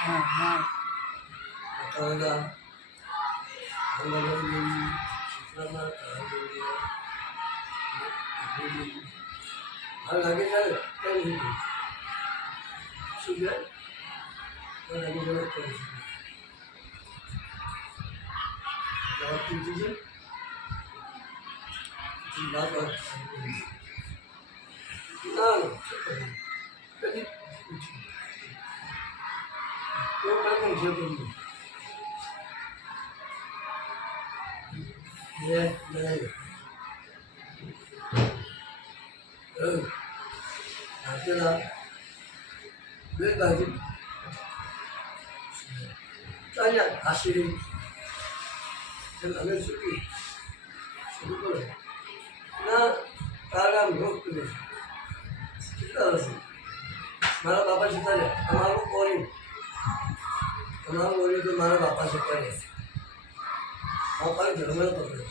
હા હા અત્યારે અંગણવાડી શિક્ષણમાં હાલ લાગે છે કઈ નહીં શું છે લાગે છે કરી જવાબ પૂછી છે વાત વાત ના કદી એવું કાંઈ છે કોઈ આપેલા બે બાજુ ચાલ્યા આશીર્વાદ અમે શું શરૂ કરો ના તારા રોગ કરે કેટલા વર્ષ મારા બાપા જતા રહ્યા તમારું ઓરી તો મારા બાપા જતા રહ્યા બાપાને ધર્મનો પકડે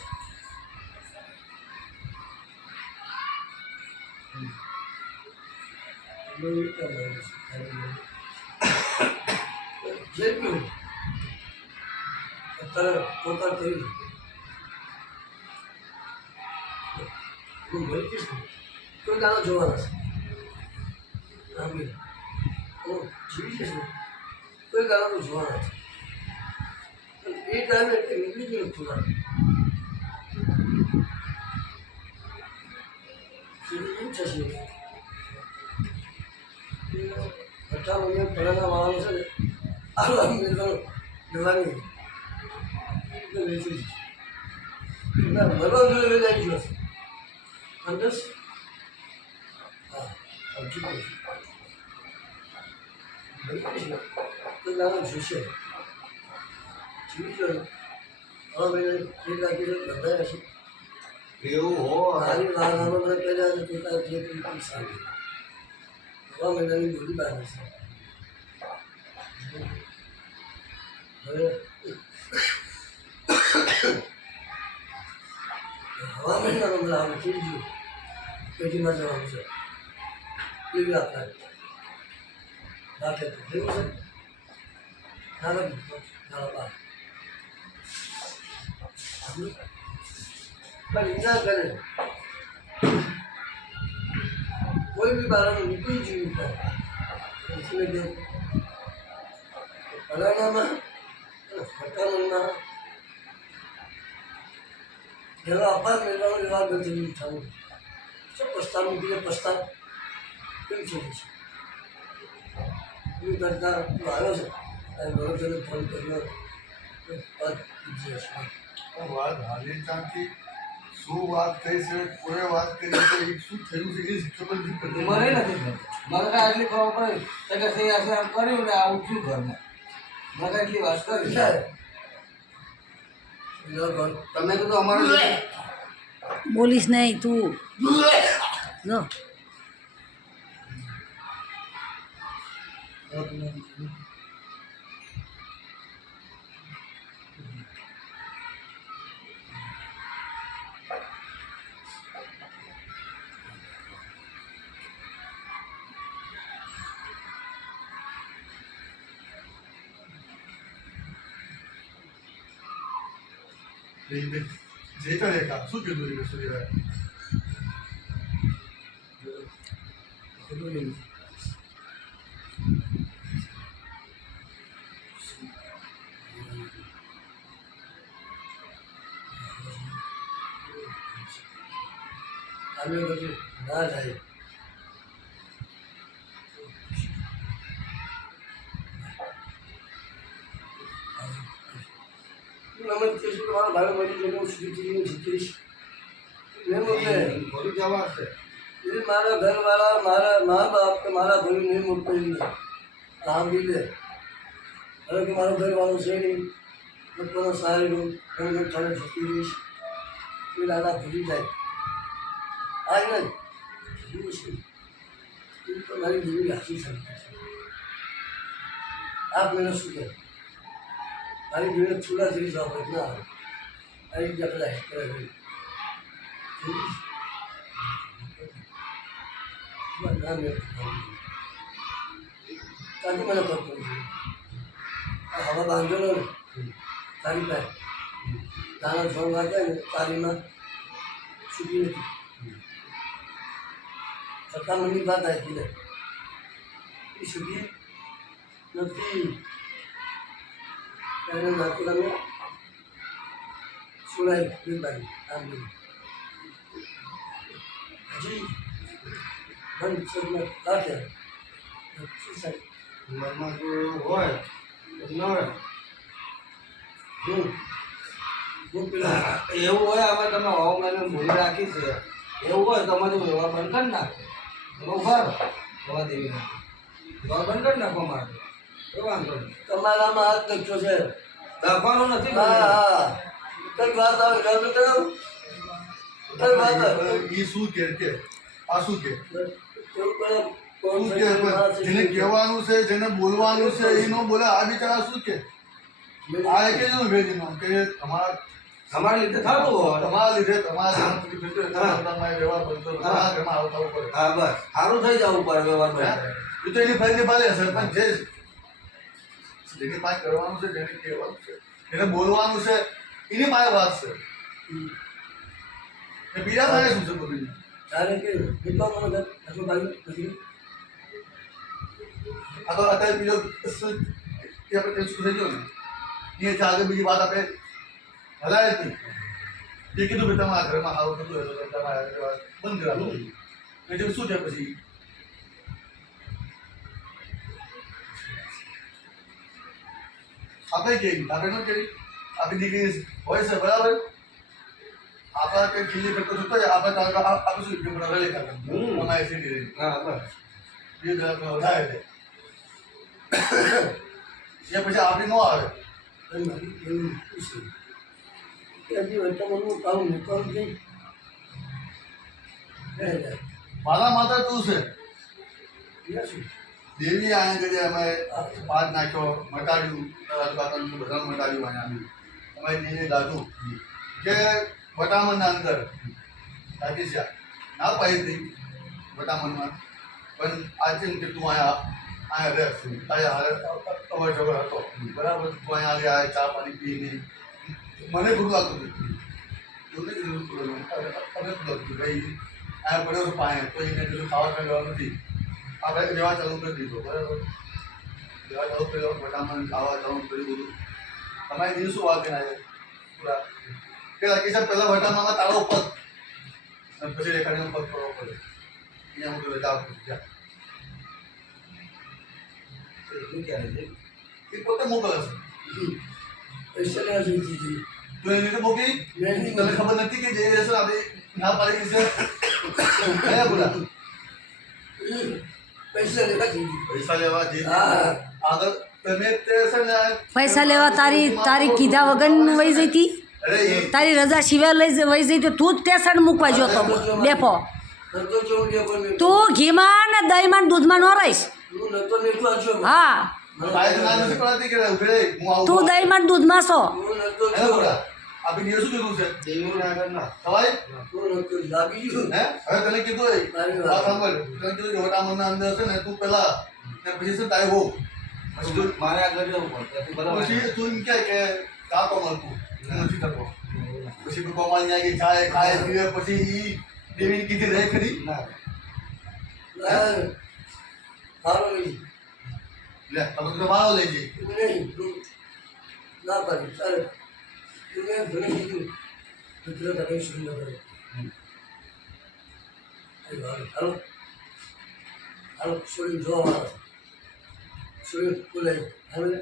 જે પીવું અત્યારે પોતા કરી હું મળી જઈશ કોઈ દાડો જોવાના છે હા બી હું જીવી જઈશ કોઈ દાડો જોવાના છે એ ટાઈમે એટલે નીકળી ગયું થોડા એમ થશે અઠા મહિને પહેલાંના વાળાનું છે ને આવા દવાની વેચી મરવા જોડે લઈ ગયો છે અંદસ હા સમજી ગયું તો નાના જોશે જીવી ગયો હવે મહિને 1 લાખ બંધાયા છે એવું હોય મારી નાના મને પહેલાં પોતા જે પણ સારી હવા મહિનાની બોલી બહાર છે હવે હવા મહિનાનો મને આમ થઈ ગયું પેટીમાં જવાનું છે એવી આપણા રાખે તો એવું છે નાના બા પણ ઇન્ના કરે કોઈ બી બાળકને નીકળી જીવું પડે એટલે કે ફલાણામાં ફટામણમાં જેવા અપાર મેળવાનું એવા ગતિ થવું શું પ્રસ્તાવ મૂકીને પ્રસ્તાવ કેમ છે એ કરતા તું આવ્યો છે અને બરોબરને ફોન કર્યો પદ પૂછી હશે વાત હાલી ત્યાંથી શું વાત થઈ છે કોને વાત કરી છે એ શું થયું છે એ ખબર નથી પડતી મને નથી મને કાંઈ એટલી ખબર પડે કે થઈ હશે આમ કર્યું ને આવું થયું ઘરમાં મને કાંઈ એટલી વાત કરી તમે તો અમારે બોલીશ નહીં તું જો જઈતા રેખા શું કીધું એ સુધીરાય અમે બધું ના જાય નમન કહીશું કે મારા ભાઈ મળી જઈને હું સુધી જીતીશ મેં મોકલે ઘરે જવા છે એ મારા ઘરવાળા મારા મા બાપ કે મારા ભાઈ નહીં મોકલી આમ બી લે હવે કે મારું ઘરવાળું છે નહીં લોકોનો સારું ઘર ચાલે જતી રહીશ એ દાદા ભૂલી જાય આજ નહીં ભૂલું છું એ તો મારી દેવી હાસી શકતા છે આપ મને શું કહે મારી બેને ચૂલા જેવી જવાબ ના આવે આવી જકડા કરે ના મેં કાંથી મને કરતો આવા બાંધેલો ને તારી પાસે તારા ફોન વાગે ને તારીમાં છૂટી નથી સત્તામણની વાત આવી ને એ છૂટી નથી એને નાખી સુનાઈ બિલબારી આમ હજી બંધ સદમાં રાખ્યા મનમાં જો હોય તો ન હોય હું પેલા એવું હોય આમાં તમે હવામાન ભૂલી રાખી છે એવું હોય તો અમારે વ્યવહાર બંધ કરી નાખો ઉભા રહો હવા દેવી નાખો વ્યવહાર બંધ કરી નાખો મારે એ વાંધો નહીં તમારામાં હાથ લખ્યો છે લખવાનું નથી હા હા કઈ વાત આવે ઘર કઈ વાત આવે એ શું કે આ શું કે કેવું કરે કોણ શું કે જેને કહેવાનું છે જેને બોલવાનું છે એ ન બોલે આ બિચારા શું કે આ એક જ ભેદીનો કે અમારા લીધે થતું હોય તમારા લીધે તમારા વ્યવહાર બનતો તમારા ઘરમાં આવતા પડે હા બસ સારું થઈ જવું પડે વ્યવહાર બંધ એ તો એની ફરજ નિભાવે છે પણ જેની પાસે કરવાનું છે જેને કહેવાનું છે જેને બોલવાનું છે એની પાસે વાત છે એ બીજા પાસે શું છે બધું તારે કે કેટલો મને આટલું ભાઈ નથી આ તો અત્યારે બીજો શું કે આપણે શું થઈ ગયો ને એ આગળ બીજી વાત આપણે હલાય જ નહીં એ કીધું કે તમારા ઘરમાં આવું થતું હોય તો તમારે બંધ કરાવવું એટલે શું છે પછી આપણે કેવી આપણે ન કેવી આપણી દીકરી હોય છે બરાબર આપણા કંઈ ખીલી કરતો થતો હોય આપણે આપણે શું કે બધા રલી કરતા અમારે સીધી રહી હા બસ એ આપણે વધારે દે એ પછી આપણી ન આવે અને મારી એવું પૂછ્યું કે હજી વર્તમાનનું કામ નીકળવું નહીં મારા માતા તું છે શું દેવી આયા ઘડી અમે પાઠ નાખ્યો મટાડ્યું રાજકારણ બધા મટાડ્યું અહીંયા અમારી દેવી દાદુ કે વટામણના અંદર સાચી છે ના પાડી હતી વટામણમાં પણ આજે કે તું અહીંયા રહે તારે હારે અવર જવર હતો બરાબર તું અહીંયા આવી ચા પાણી પીને મને ખુદ લાગતું હતું અમે ખુદ લાગતું ભાઈ અહીંયા પડ્યો તો પાણી તો એને કીધું ખાવા ખાવા નથી આપણે વ્યવહાર ચાલુ કરી દીધો બરાબર વ્યવહાર ચાલુ કર્યો વટામણ ખાવા ચાલુ કર્યું બધું તમારી દીદી શું વાત ના પૂરા પેલા કે પહેલાં વટામણમાં તાળો પગ અને પછી રેખાડીનો પગ કરવો પડે અહીંયા હું રજા આપું ત્યાં એટલું ક્યારે છે એ પોતે મોકલે છે પૈસા લેવા જઈ દીધી તો એની રીતે મોકલી તને ખબર નથી કે જે રહેશે આપણે ના પાડી છે બોલા પૈસા લેવા જઈ દીધી પૈસા લેવા જે હા આગળ તમે તે છે ને પૈસા લેવા તારી કીધા વગર વહી જઈ હતી અરે એ તારી રજા સિવાય વહી જઈ તો તું જ ટેશન મૂકવા જોતો ડેપો નતો જેવું કે પણ તું ઘીમાં ને દહીંમાં ને દૂધમાં ન રહીશ હું નતો નીકળો છો હા બાઈક ના નથી પડાતી કે ઉભે હું આવું તું દહીંમાં ને દૂધમાં છો હું નતો હે બોલા આપી દિવસ શું કીધું છે દેવીને આગળ ના સવાય હું નતો લાગી ગયું હે હવે તને કીધું એ વાત સાંભળ તને કીધું કે વટામણના અંદર છે ને તું પેલા ને પછી છે તારે હો પછી તું મારે આગળ જવું પડે બરાબર પછી તું એમ કહે કે કાકો મળતું નથી થતો પછી તું કોમાળી જાય કે ખાય ખાય પીવે પછી ઈ દેવીને કીધી રહે ખરી ના સારું નહીં લે તમે તો મારો લઈ જઈ નહીં ના પાડી સારું તું એમ ભલે કીધું મિત્ર તને શું ન કરે હાલો હાલો છોડી જોવા છોડી બોલાય હવે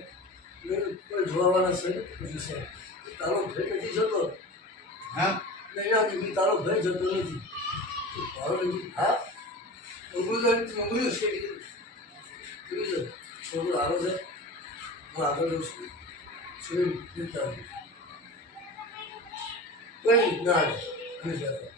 કોઈ જોવાવાળા છે પછી છે તારો ભય નથી જતો હા નહીં નથી તારો ભય જતો નથી તારો નથી હા ઉંગળું છે છોકરો સારો છે હું આગળ જઉં છું છોડી દીધા કોઈ ના નહીં જતો